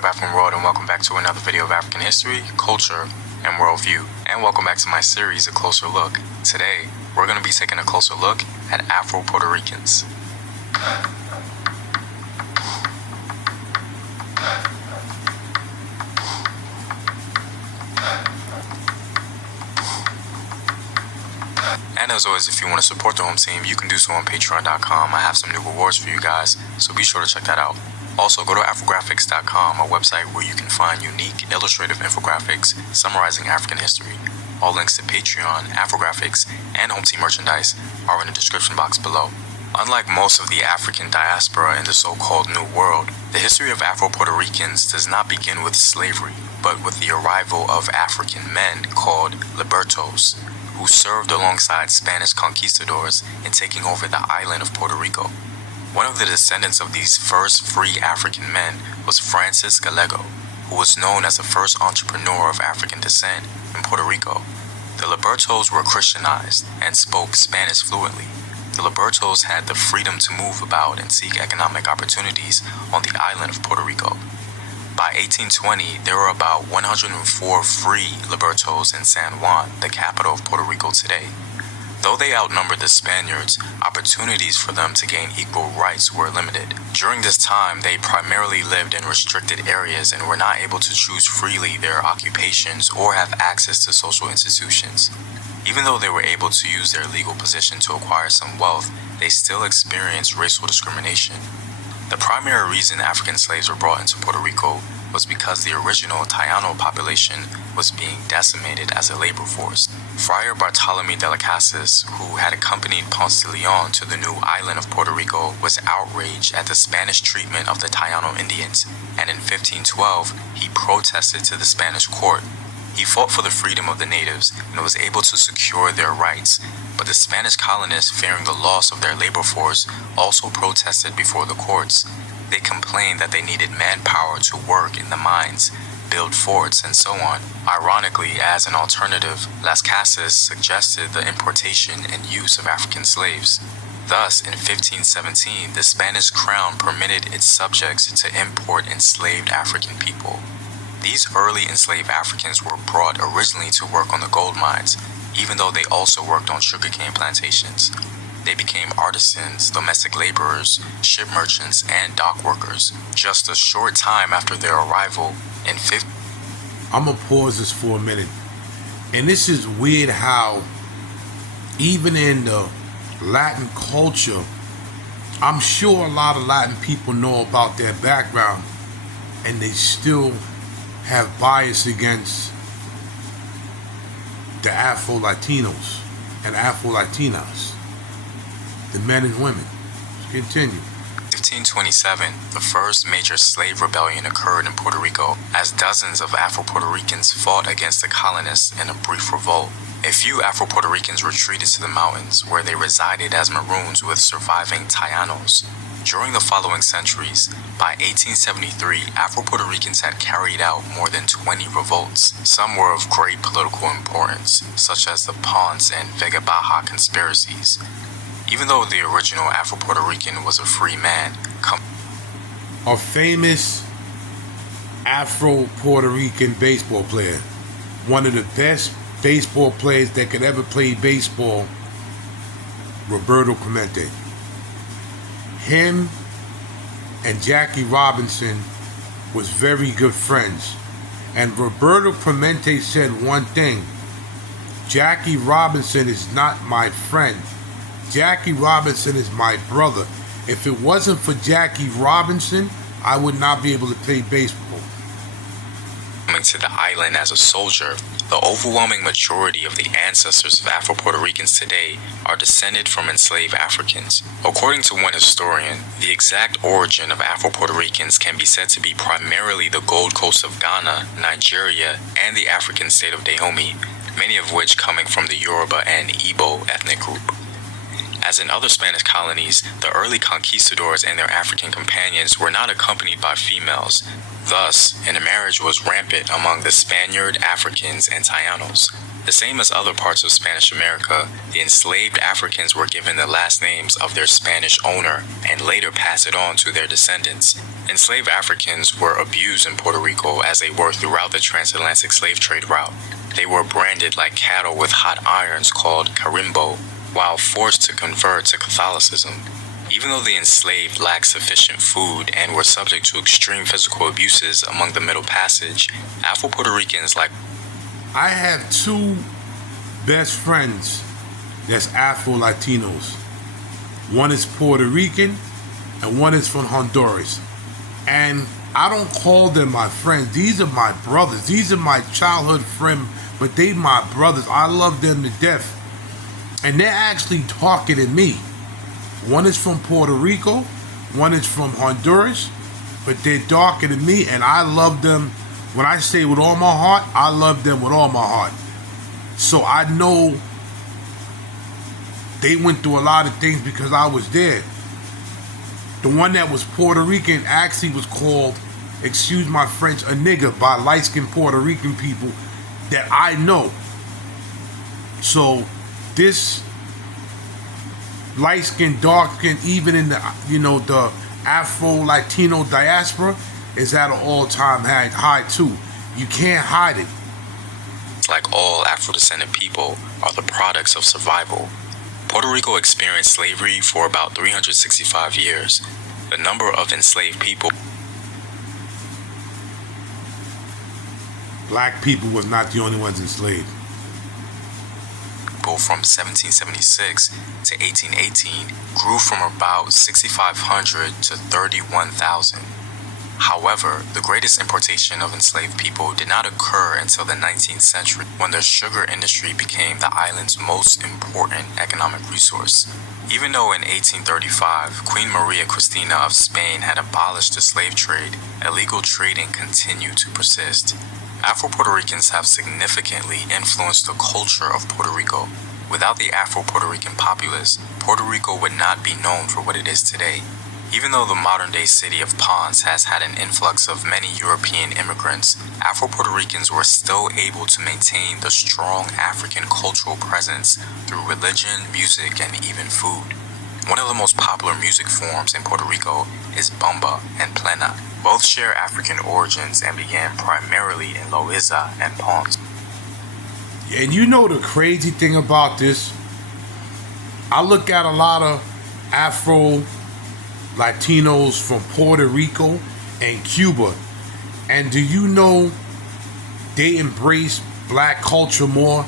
up, African world, and welcome back to another video of African history, culture, and worldview. And welcome back to my series, A Closer Look. Today, we're going to be taking a closer look at Afro-Puerto Ricans. And as always, if you want to support the home team, you can do so on patreon.com. I have some new rewards for you guys, so be sure to check that out. Also, go to afrographics.com, a website where you can find unique illustrative infographics summarizing African history. All links to Patreon, Afrographics, and home team merchandise are in the description box below. Unlike most of the African diaspora in the so-called New World, the history of Afro-Puerto Ricans does not begin with slavery, but with the arrival of African men called libertos, who served alongside Spanish conquistadors in taking over the island of Puerto Rico. One of the descendants of these first free African men was Francis Gallego, who was known as the first entrepreneur of African descent in Puerto Rico. The libertos were Christianized and spoke Spanish fluently. The libertos had the freedom to move about and seek economic opportunities on the island of Puerto Rico. By 1820, there were about 104 free libertos in San Juan, the capital of Puerto Rico today. Though they outnumbered the Spaniards, opportunities for them to gain equal rights were limited. During this time, they primarily lived in restricted areas and were not able to choose freely their occupations or have access to social institutions. Even though they were able to use their legal position to acquire some wealth, they still experienced racial discrimination. The primary reason African slaves were brought into Puerto Rico was because the original Taino population was being decimated as a labor force. Friar Bartolome de las Casas, who had accompanied Ponce de Leon to the new island of Puerto Rico, was outraged at the Spanish treatment of the Taino Indians, and in 1512, he protested to the Spanish court. He fought for the freedom of the natives and was able to secure their rights, but the Spanish colonists, fearing the loss of their labor force, also protested before the courts. They complained that they needed manpower to work in the mines, build forts, and so on. Ironically, as an alternative, Las Casas suggested the importation and use of African slaves. Thus, in 1517, the Spanish crown permitted its subjects to import enslaved African people. These early enslaved Africans were brought originally to work on the gold mines, even though they also worked on sugarcane plantations. They became artisans, domestic laborers, ship merchants, and dock workers. Just a short time after their arrival in I'm gonna pause this for a minute. And this is weird how even in the Latin culture, I'm sure a lot of Latin people know about their background and they still have bias against the Afro-Latinos and Afro-Latinas, the men and women. Let's continue. 1527, the first major slave rebellion occurred in Puerto Rico as dozens of Afro-Puerto Ricans fought against the colonists in a brief revolt. A few Afro-Puerto Ricans retreated to the mountains where they resided as Maroons with surviving Tainos. During the following centuries, by 1873, Afro-Puerto Ricans had carried out more than 20 revolts. Some were of great political importance, such as the Ponce and Vega Baja conspiracies. Even though the original Afro-Puerto Rican was a free man, a famous Afro-Puerto Rican baseball player, one of the best baseball players that could ever play baseball, Roberto Clemente. Him and Jackie Robinson was very good friends. And Roberto Clemente said one thing: Jackie Robinson is not my friend. Jackie Robinson is my brother. If it wasn't for Jackie Robinson, I would not be able to play baseball. Coming to the island as a soldier, the overwhelming majority of the ancestors of Afro-Puerto Ricans today are descended from enslaved Africans. According to one historian, the exact origin of Afro-Puerto Ricans can be said to be primarily the Gold Coast of Ghana, Nigeria, and the African state of Dahomey, many of which coming from the Yoruba and Igbo ethnic group. As in other Spanish colonies, the early conquistadors and their African companions were not accompanied by females. Thus, intermarriage was rampant among the Spaniard, Africans, and Tainos. The same as other parts of Spanish America, the enslaved Africans were given the last names of their Spanish owner and later passed it on to their descendants. Enslaved Africans were abused in Puerto Rico as they worked throughout the transatlantic slave trade route. They were branded like cattle with hot irons called carimbo, while forced to convert to Catholicism. Even though the enslaved lacked sufficient food and were subject to extreme physical abuses among the Middle Passage, Afro-Puerto Ricans like I have two best friends that's Afro-Latinos. One is Puerto Rican and one is from Honduras. And I don't call them my friends. These are my brothers. These are my childhood friends, but they my brothers. I love them to death. And they're actually talking to me. One is from Puerto Rico, one is from Honduras, but they're darker than me, and I love them. When I say with all my heart, I love them with all my heart. So I know they went through a lot of things because I was there. The one that was Puerto Rican actually was called, excuse my French, a nigger by light-skinned Puerto Rican people that I know. So this light-skinned, dark-skinned, even in the, the Afro-Latino diaspora, is at an all-time high too. You can't hide it. like all Afro-descendant people, are the products of survival. Puerto Rico experienced slavery for about 365 years. The number of enslaved people Black people was not the only ones enslaved. from 1776 to 1818 grew from about 6,500 to 31,000. However, the greatest importation of enslaved people did not occur until the 19th century, when the sugar industry became the island's most important economic resource. Even though in 1835, Queen Maria Cristina of Spain had abolished the slave trade, illegal trading continued to persist. Afro-Puerto Ricans have significantly influenced the culture of Puerto Rico. Without the Afro-Puerto Rican populace, Puerto Rico would not be known for what it is today. Even though the modern-day city of Ponce has had an influx of many European immigrants, Afro-Puerto Ricans were still able to maintain the strong African cultural presence through religion, music, and even food. One of the most popular music forms in Puerto Rico is bamba and plena. Both share African origins and began primarily in Loiza and Ponce. And you know the crazy thing about this? I look at a lot of Afro-Latinos from Puerto Rico and Cuba, and do you know they embrace black culture more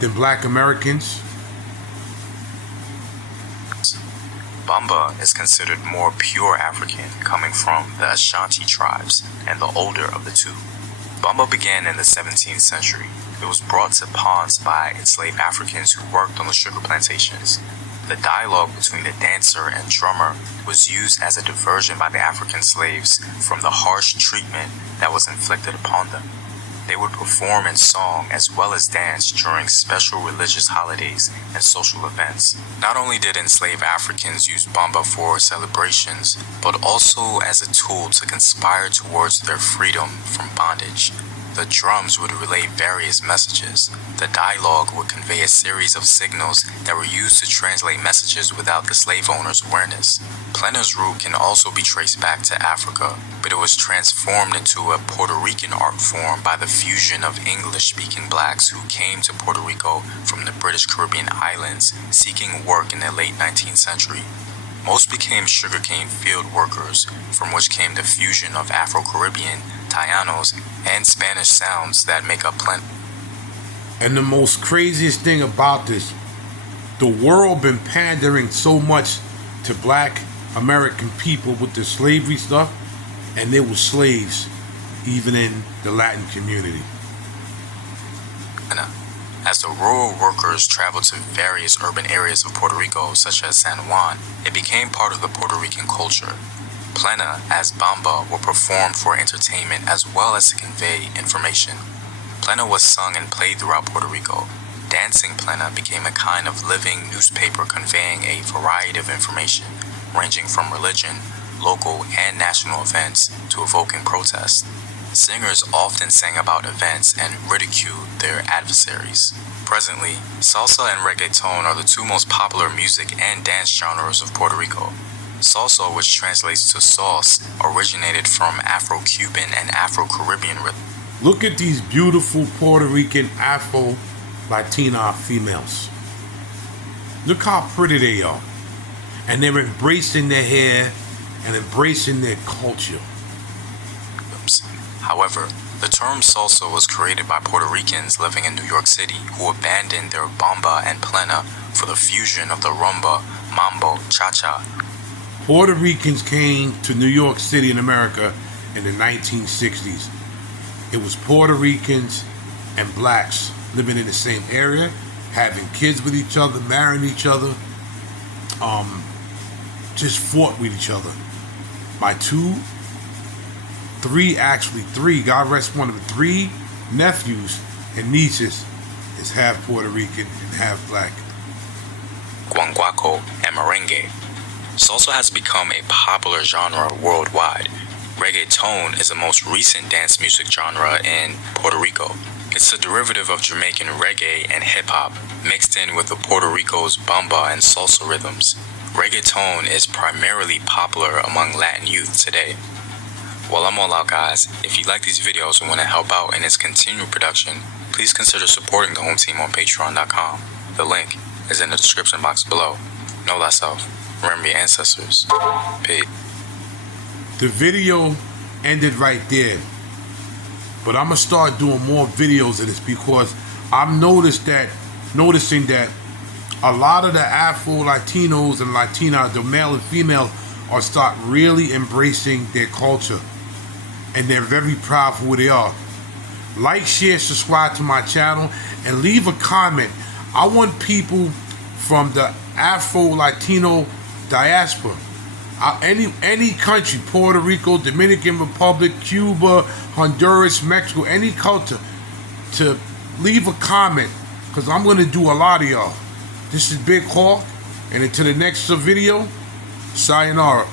than black Americans? Bamba is considered more pure African, coming from the Ashanti tribes and the older of the two. Bamba began in the 17th century. It was brought to Ponce by enslaved Africans who worked on the sugar plantations. The dialogue between the dancer and drummer was used as a diversion by the African slaves from the harsh treatment that was inflicted upon them. They would perform in song as well as dance during special religious holidays and social events. Not only did enslaved Africans use bamba for celebrations, but also as a tool to conspire towards their freedom from bondage. The drums would relay various messages. The dialogue would convey a series of signals that were used to translate messages without the slave owner's awareness. Plena's root can also be traced back to Africa, but it was transformed into a Puerto Rican art form by the fusion of English-speaking blacks who came to Puerto Rico from the British Caribbean islands seeking work in the late 19th century. Most became sugarcane field workers, from which came the fusion of Afro-Caribbean, Tayanos, and Spanish sounds that make up Plena. And the most craziest thing about this, the world been pandering so much to black American people with the slavery stuff, and they were slaves even in the Latin community. As the rural workers traveled to various urban areas of Puerto Rico, such as San Juan, it became part of the Puerto Rican culture. Plena, as bamba, were performed for entertainment as well as to convey information. Plena was sung and played throughout Puerto Rico. Dancing plena became a kind of living newspaper conveying a variety of information, ranging from religion, local and national events to evoking protest. Singers often sang about events and ridiculed their adversaries. Presently, salsa and reggaeton are the two most popular music and dance genres of Puerto Rico. Salsa, which translates to sauce, originated from Afro-Cuban and Afro-Caribbean rhythms. Look at these beautiful Puerto Rican Afro-Latina females. Look how pretty they are. And they're embracing their hair and embracing their culture. However, the term salsa was created by Puerto Ricans living in New York City who abandoned their bamba and plena for the fusion of the rumba, mambo, cha-cha. Puerto Ricans came to New York City in America in the 1960s. It was Puerto Ricans and blacks living in the same area, having kids with each other, marrying each other, just fought with each other. My three, God rest one of the three nephews and nieces is half Puerto Rican and half black. Guanguaco and merengue. Salsa has become a popular genre worldwide. Reggaeton is the most recent dance music genre in Puerto Rico. It's a derivative of Jamaican reggae and hip-hop, mixed in with the Puerto Rico's bamba and salsa rhythms. Reggaeton is primarily popular among Latin youth today. Well, I'm all out, guys. If you like these videos and want to help out in its continued production, please consider supporting the home team on patreon.com. The link is in the description box below. Know thyself. Remember your ancestors. Peace. The video ended right there. But I'm going to start doing more videos of this because I'm noticing that a lot of the Afro-Latinos and Latinas, the male and female, are start really embracing their culture. And they're very proud for who they are. Like, share, subscribe to my channel, and leave a comment. I want people from the Afro-Latino diaspora, any country, Puerto Rico, Dominican Republic, Cuba, Honduras, Mexico, any culture, to leave a comment, because I'm going to do a lot of y'all. This is Big Hawk, and until the next video, sayonara.